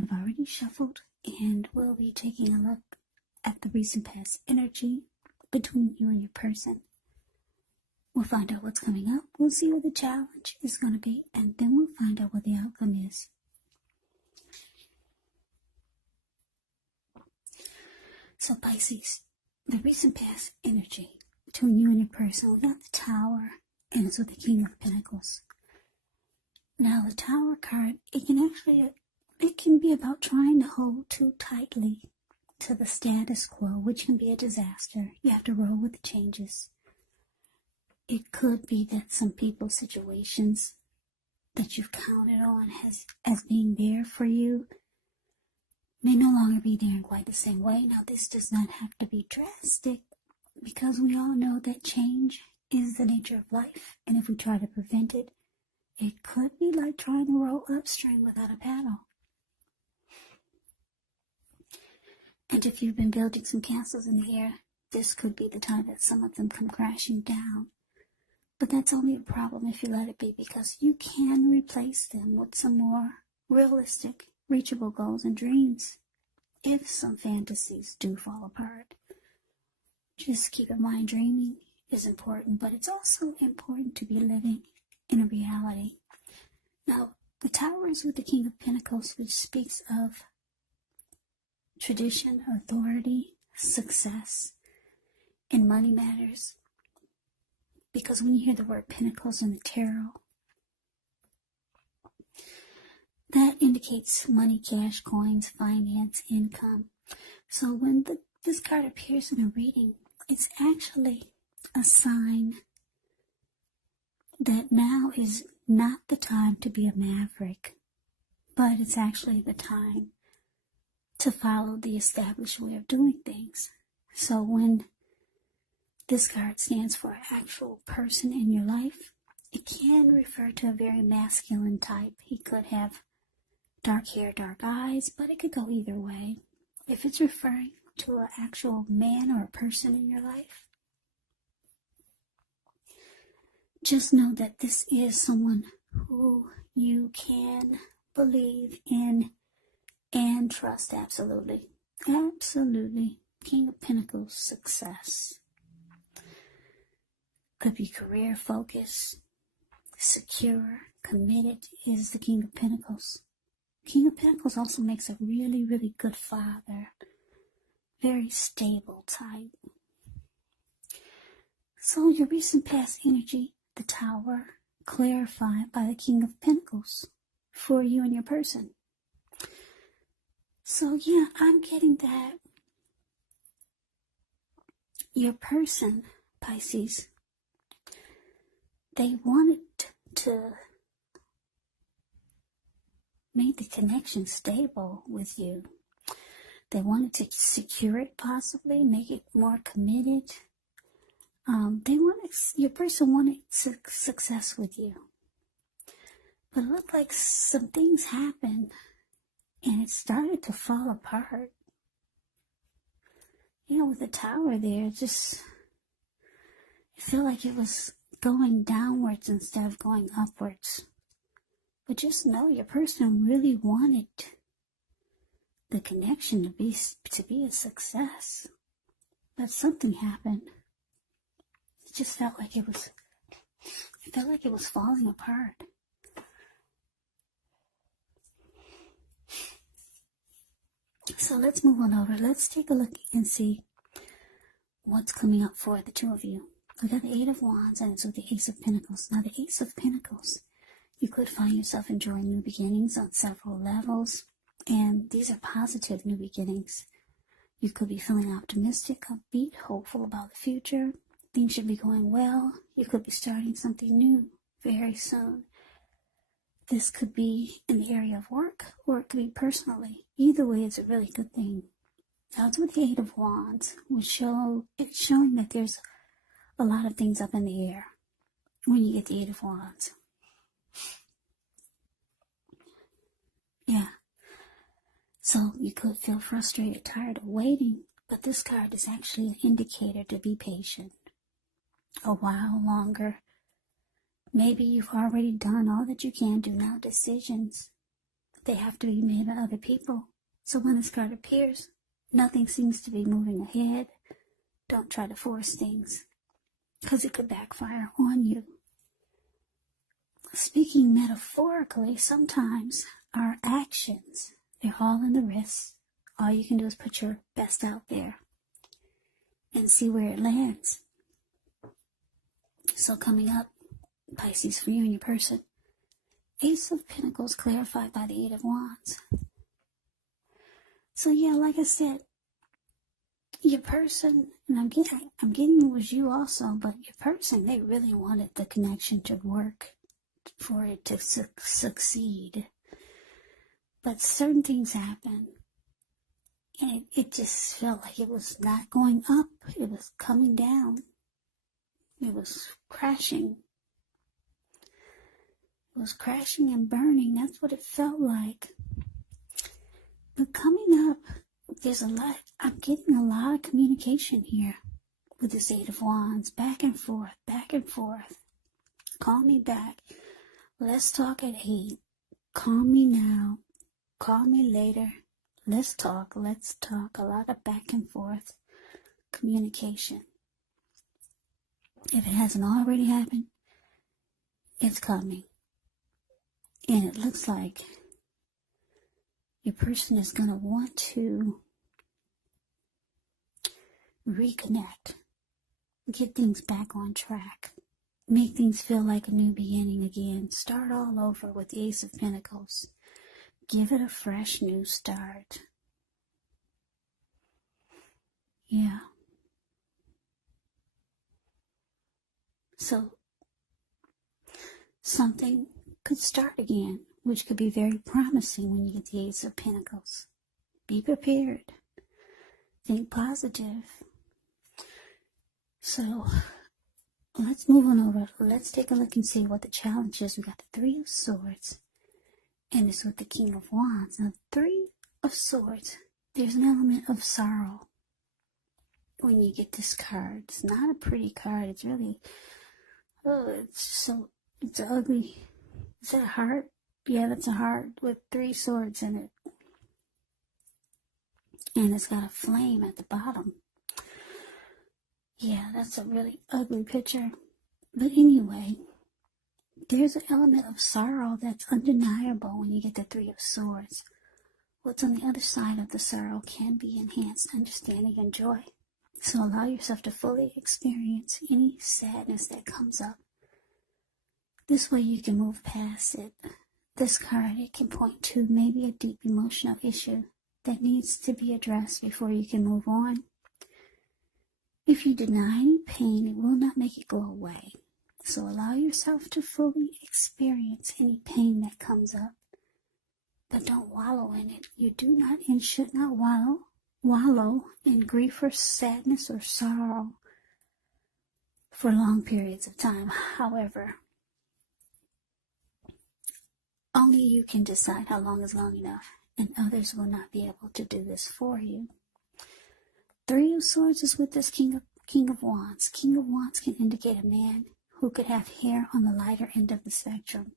I've already shuffled, and we'll be taking a look at the recent past energy between you and your person. We'll find out what's coming up, we'll see what the challenge is going to be, and then we'll find out what the outcome is. So Pisces, the recent past energy between you and your person, we got the Tower, and it's with the King of Pentacles. Now the Tower card, it can be about trying to hold too tightly to the status quo, which can be a disaster. You have to roll with the changes. It could be that some people's situations that you've counted on as being there for you may no longer be there in quite the same way. Now this does not have to be drastic, because we all know that change is the nature of life, and if we try to prevent it, it could be like trying to row upstream without a paddle. And if you've been building some castles in the air, this could be the time that some of them come crashing down. But that's only a problem if you let it be, because you can replace them with some more realistic, reachable goals and dreams if some fantasies do fall apart. Just keep in mind, dreaming is important, but it's also important to be living in a reality. Now, the Tower is with the King of Pentacles, which speaks of tradition, authority, success, and money matters. Because when you hear the word Pentacles in the tarot, that indicates money, cash, coins, finance, income. So when this card appears in a reading, it's actually a sign that now is not the time to be a maverick, but it's actually the time to follow the established way of doing things. So when this card stands for an actual person in your life, it can refer to a very masculine type. He could have dark hair, dark eyes, but it could go either way. If it's referring to an actual man or a person in your life, just know that this is someone who you can believe in and trust. Absolutely. Absolutely. King of Pentacles, success. Could be career focus, secure, committed is the King of Pentacles. King of Pentacles also makes a really, really good father. Very stable type. So your recent past energy, the Tower, clarified by the King of Pentacles for you and your person. So yeah, I'm getting that your person, Pisces, they wanted to make the connection stable with you. They wanted to secure it, possibly make it more committed. Your person wanted success with you. But it looked like some things happened and it started to fall apart. You know, with the Tower there, it felt like it was going downwards instead of going upwards. But just know your person really wanted the connection to be a success. But something happened. It just felt like it was falling apart. So let's move on over. Let's take a look and see what's coming up for the two of you. We got the Eight of Wands, and it's with the Ace of Pentacles. Now the Ace of Pentacles, you could find yourself enjoying new beginnings on several levels, and these are positive new beginnings. You could be feeling optimistic, upbeat, hopeful about the future. Things should be going well. You could be starting something new very soon. This could be in the area of work, or it could be personally. Either way, it's a really good thing. Now, it's with the Eight of Wands, it's showing that there's a lot of things up in the air when you get the Eight of Wands. Yeah. So you could feel frustrated, tired of waiting, but this card is actually an indicator to be patient a while longer. Maybe you've already done all that you can do now. Decisions, they have to be made by other people. So when this card appears, nothing seems to be moving ahead. Don't try to force things, because it could backfire on you. Speaking metaphorically, sometimes our actions, they're all in the wrist. All you can do is put your best out there and see where it lands. So coming up, Pisces, for you and your person, Ace of Pentacles clarified by the Eight of Wands. So yeah, like I said, your person, and I'm getting it was you also, but your person, they really wanted the connection to work, for it to succeed. But certain things happen, and it just felt like it was not going up. It was coming down. It was crashing. It was crashing and burning. That's what it felt like. But coming up, there's a lot. I'm getting a lot of communication here with this Eight of Wands. Back and forth, back and forth. Call me back. Let's talk at 8. Call me now. Call me later. Let's talk. Let's talk. A lot of back and forth communication. If it hasn't already happened, it's coming. And it looks like your person is going to want to reconnect, get things back on track, make things feel like a new beginning again, start all over with the Ace of Pentacles. Give it a fresh new start. Yeah. So, something could start again, which could be very promising when you get the Ace of Pentacles. Be prepared. Think positive. So, let's move on over. Let's take a look and see what the challenge is. We got the Three of Swords, and it's with the King of Wands. Now, the Three of Swords, there's an element of sorrow when you get this card. It's not a pretty card. It's really, it's ugly. Is that a heart? Yeah, that's a heart with 3 swords in it. And it's got a flame at the bottom. Yeah, that's a really ugly picture. But anyway, there's an element of sorrow that's undeniable when you get the 3 of Swords. What's on the other side of the sorrow can be enhanced understanding and joy. So allow yourself to fully experience any sadness that comes up. This way you can move past it. This card, it can point to maybe a deep emotional issue that needs to be addressed before you can move on. If you deny any pain, it will not make it go away. So allow yourself to fully experience any pain that comes up. But don't wallow in it. You do not and should not wallow in grief or sadness or sorrow for long periods of time. However, only you can decide how long is long enough, and others will not be able to do this for you. 3 of Swords is with this King of Wands. King of Wands can indicate a man who could have hair on the lighter end of the spectrum.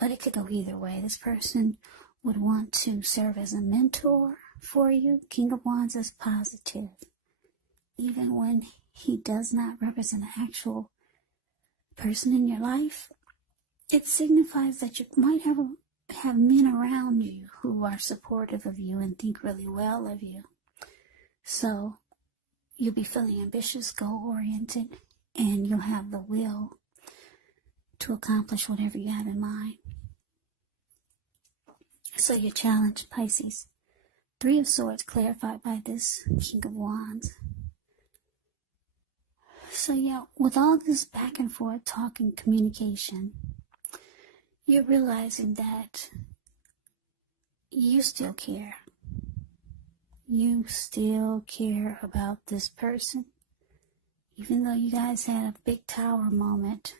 But it could go either way. This person would want to serve as a mentor for you. King of Wands is positive. Even when he does not represent an actual person in your life, it signifies that you might have men around you who are supportive of you and think really well of you. So you'll be feeling ambitious, goal-oriented, and you'll have the will to accomplish whatever you have in mind. So your challenge, Pisces. 3 of Swords clarified by this King of Wands. So yeah, with all this back and forth talk and communication, you're realizing that you still care. You still care about this person. Even though you guys had a big tower moment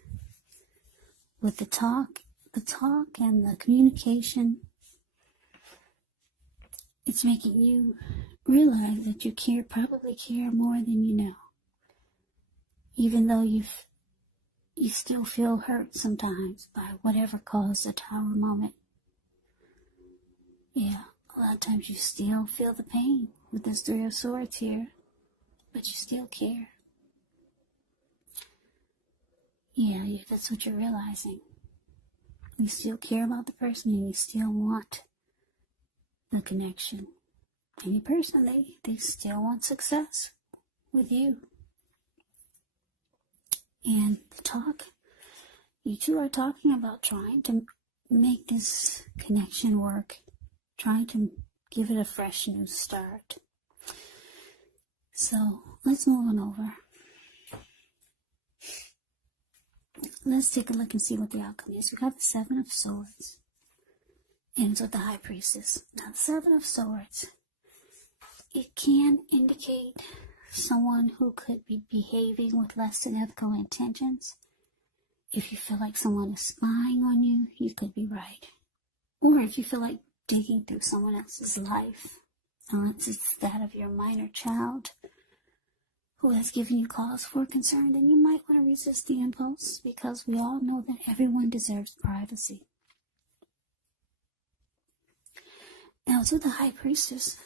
with the talk and the communication, it's making you realize that you probably care more than you know. Even though you still feel hurt sometimes by whatever caused the tower moment. Yeah, a lot of times you still feel the pain with this Three of Swords here, but you still care. Yeah, that's what you're realizing. You still care about the person and you still want the connection. And your person, they still want success with you. And the talk, you two are talking about trying to make this connection work, trying to give it a fresh new start. So let's move on over. Let's take a look and see what the outcome is. We got the Seven of Swords. And it's with the High Priestess. Now, the Seven of Swords, it can indicate someone who could be behaving with less than ethical intentions. If you feel like someone is spying on you, you could be right. Or if you feel like digging through someone else's life, unless it's that of your minor child who has given you cause for concern, then you might want to resist the impulse, because we all know that everyone deserves privacy. Now, to the High Priestess.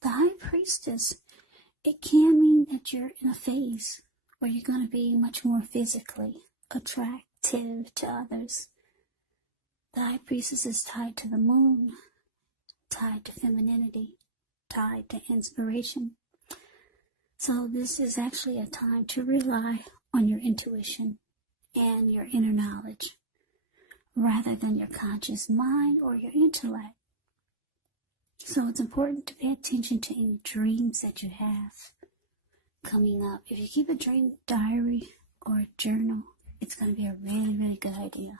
The High Priestess, it can mean that you're in a phase where you're going to be much more physically attractive to others. The High Priestess is tied to the moon, tied to femininity, tied to inspiration. So this is actually a time to rely on your intuition and your inner knowledge, rather than your conscious mind or your intellect. So it's important to pay attention to any dreams that you have coming up. If you keep a dream diary or a journal, it's going to be a really, really good idea.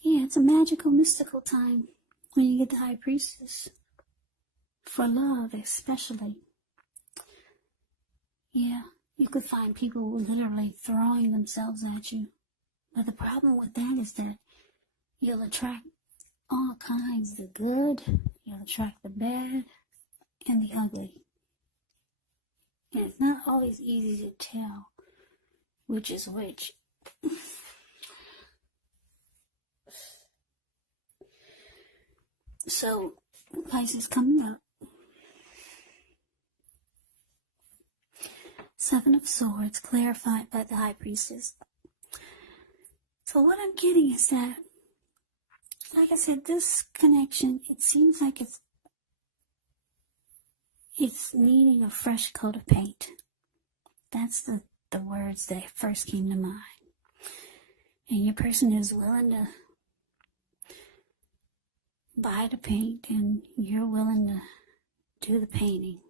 Yeah, it's a magical, mystical time when you get the High Priestess. For love, especially. Yeah, you could find people literally throwing themselves at you. But the problem with that is that you'll attract all kinds, the good, you'll attract the bad, and the ugly. And it's not always easy to tell which is which. So, Pisces coming up. Seven of Swords, clarified by the High Priestess. So what I'm getting is that, like I said, this connection, it seems like it's needing a fresh coat of paint. That's the words that first came to mind. And your person is willing to buy the paint, and you're willing to do the painting.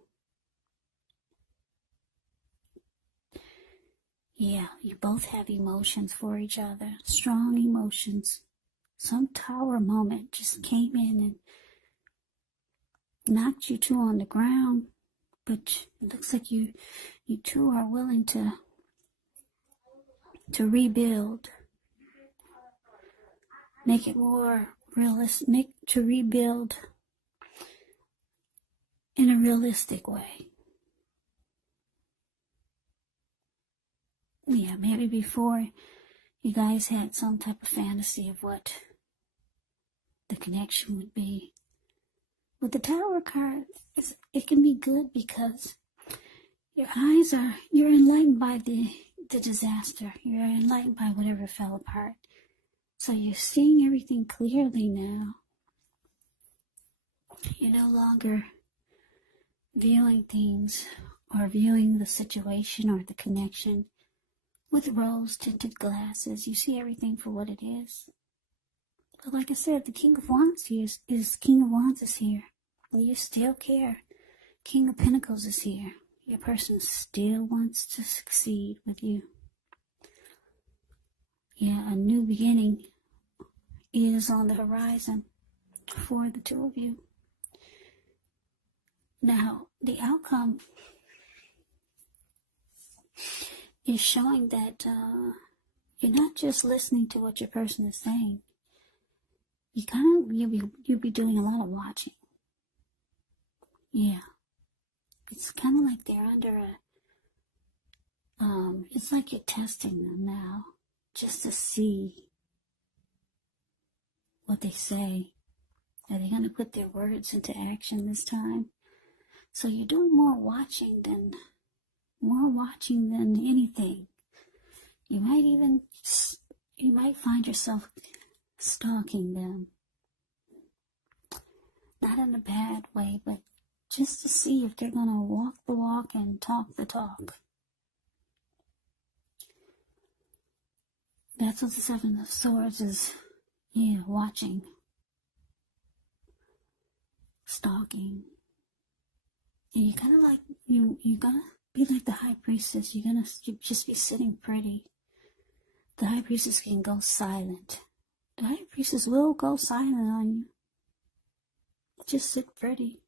Yeah, you both have emotions for each other, strong emotions. Some tower moment just came in and knocked you two on the ground, but it looks like you two are willing to rebuild, make it more realistic, to rebuild in a realistic way. Yeah, maybe before you guys had some type of fantasy of what the connection would be. With the Tower card, it can be good because your eyes you're enlightened by the disaster. You're enlightened by whatever fell apart. So you're seeing everything clearly now. You're no longer viewing things or viewing the situation or the connection with rose-tinted glasses. You see everything for what it is. But like I said, the King of Wands is here. And you still care. King of Pentacles is here. Your person still wants to succeed with you. Yeah, a new beginning is on the horizon for the two of you. Now, the outcome is showing that you're not just listening to what your person is saying. You'll be doing a lot of watching. Yeah. It's kind of like they're under it's like you're testing them now, just to see what they say? Are they going to put their words into action this time? So you're doing more watching than anything. You might find yourself stalking them. Not in a bad way, but just to see if they're going to walk the walk and talk the talk. That's what the Seven of Swords is, watching. Stalking. And you're kind of like, you're going to be like the High Priestess. You're going to just be sitting pretty. The High Priestess can go silent. The High Priestess will go silent on you. Just sit pretty.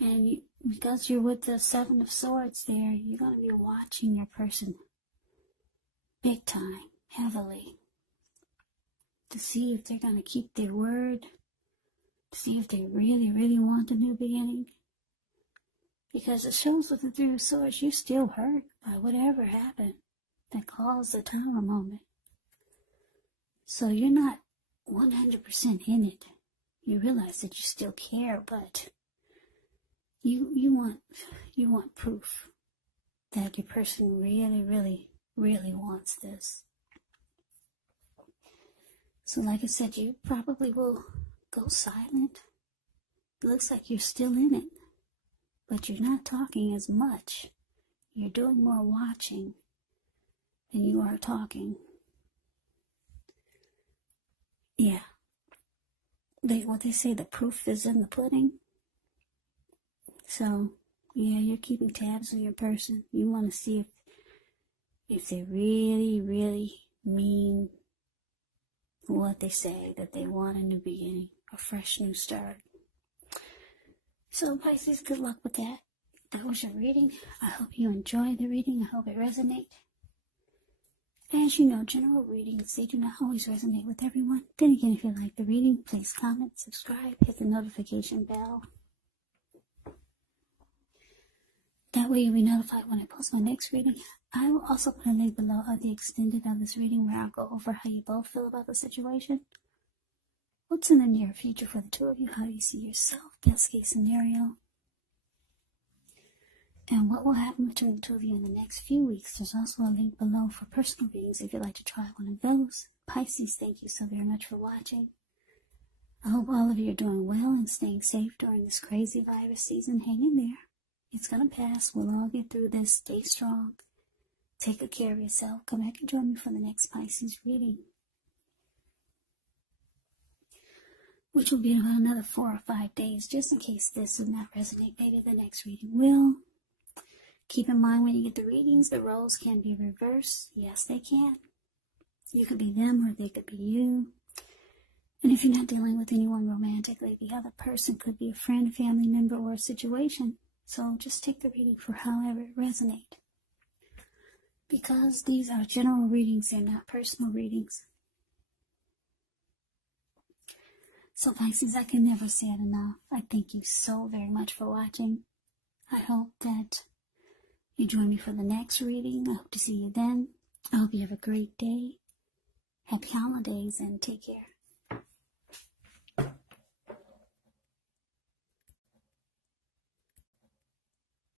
And because you're with the Seven of Swords there, you're going to be watching your person big time, heavily, to see if they're going to keep their word, to see if they really, really want a new beginning. Because it shows with the Three of Swords, you're still hurt by whatever happened that caused the Tower moment. So you're not 100% in it. You realize that you still care, but you want proof that your person really, really, really wants this. So like I said, you probably will go silent. It looks like you're still in it, but you're not talking as much. You're doing more watching than you are talking. Yeah. What they say, the proof is in the pudding. So, yeah, you're keeping tabs on your person. You want to see if they really, really mean what they say, that they want a new beginning, a fresh new start. So, Pisces, good luck with that. That was your reading. I hope you enjoyed the reading. I hope it resonated. As you know, general readings, they do not always resonate with everyone. Then again, if you like the reading, please comment, subscribe, hit the notification bell. That way you'll be notified when I post my next reading. I will also put a link below of the extended of this reading where I'll go over how you both feel about the situation. What's in the near future for the two of you? How do you see yourself? Best case scenario. And what will happen between the two of you in the next few weeks. There's also a link below for personal readings if you'd like to try one of those. Pisces, thank you so very much for watching. I hope all of you are doing well and staying safe during this crazy virus season. Hang in there. It's going to pass. We'll all get through this. Stay strong. Take good care of yourself. Come back and join me for the next Pisces reading, which will be in about another 4 or 5 days. Just in case this would not resonate, maybe the next reading will. Keep in mind when you get the readings, the roles can be reversed. Yes, they can. You could be them or they could be you. And if you're not dealing with anyone romantically, the other person could be a friend, family member, or a situation. So just take the reading for however it resonates. Because these are general readings, they're not personal readings. So Pisces, I can never say it enough. I thank you so very much for watching. I hope that you join me for the next reading. I hope to see you then. I hope you have a great day. Happy holidays and take care.